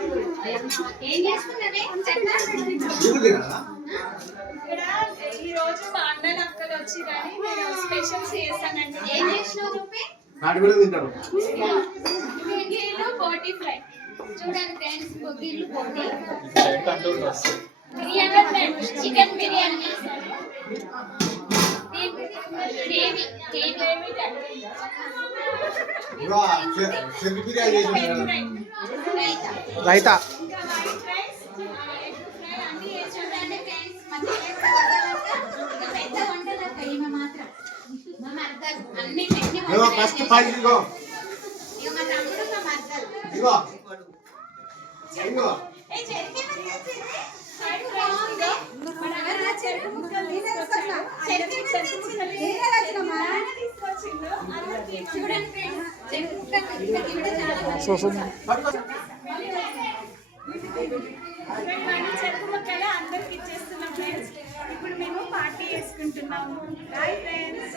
ఏం చేస్తున్నవే? ఇక్కడ ఈ రోజు మా అన్నల అక్కలు వచ్చి కానీ నేను స్పెషల్స్ చేస్తానండి. ఏం చేసినావు రూపే? బొగ్గిళ్ళు బోటి ఫ్రై. చూడండి ఫ్రెండ్స్, బొగ్గిళ్ళు బోటి బిర్యానీ, చికెన్ బిర్యానీ చేశాను. రైతా ఫస్ట్ పాయింట్ చెరుకు ముక్కలు అందరికి ఇచ్చేస్తున్నాం ఫ్రెండ్స్. ఇప్పుడు మేము పార్టీ చేసుకుంటున్నాము. Bye friends.